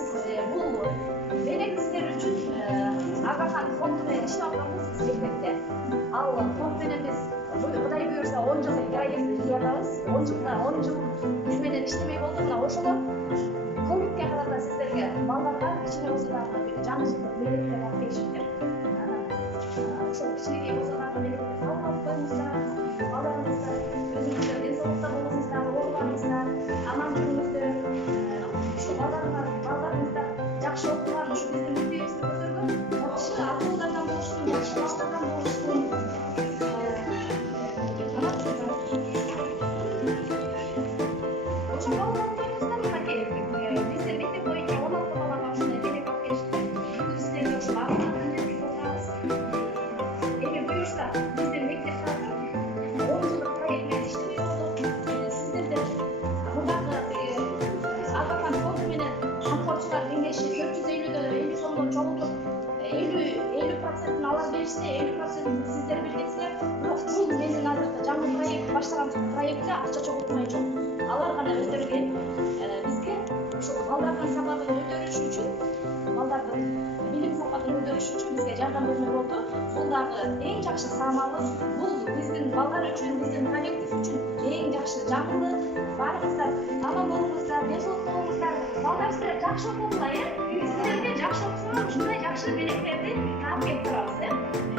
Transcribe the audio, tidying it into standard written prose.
биз бул белек үчүн Агакан фонду менен иштеп атканбыз биз мектепте. Ал фонд менен биз Кудай буйрса 10 жыл иштеп атабыз. 10 жыл биз менен иштемей болду. Мына ошолор ковидке карата сиздерге балдарга кичине болсо дагы жаңы жылдык белектер алып беришиптир. Ошол кичинекей болсо дагы белектерди алып коюңуздар. Балдарыңыздар өзүңүздөр ден соолукта болуңуздар, оорубаңыздар, аман жүрүңүздөр. Ушу балдарыңыздар жакшы окуган, ушу биздин мектебибизди көтөргөн, жакшы акылдардан болушун, жакшы баштардан болушун. Ошо балдарыңыздар мынакей биздин мектеп боюнча 16 балага ушундай белек алып беришти. Бүгүн сиздерге ушу багынан милдеттүү болобуз. Эми буюрса биздин мектепте 10 жылдык проект менен иштебей болдук. Сиздердер мындагы Агакан фонду менен камкорчулар кеңеши 450 сомдон чогултуп 50% алар беришсе, 50% сиздер бергенсиздер. Бирок бул менин азыркы жаңы проект баштаган проектте акча чогултмай жок. Алар гана өтөлгөн. Бизге ошол балдардын сапатын көтөрүш үчүн, балдардын билим сапатын көтөрүш үчүн бизге жардам бермек болду. Бул дагы эң жакшы самалыбыз. Бул биздин балдар үчүн, биздин коллектив үчүн эң жакшы жаңылык. Баарыңыздар аман болуңуздар, ден соолукта болуңуздар. Балдар сиздер жакшы окуңуздар, сиздерге жакшы окусаңар ушундай жакшы белектерди таап келип турабыз,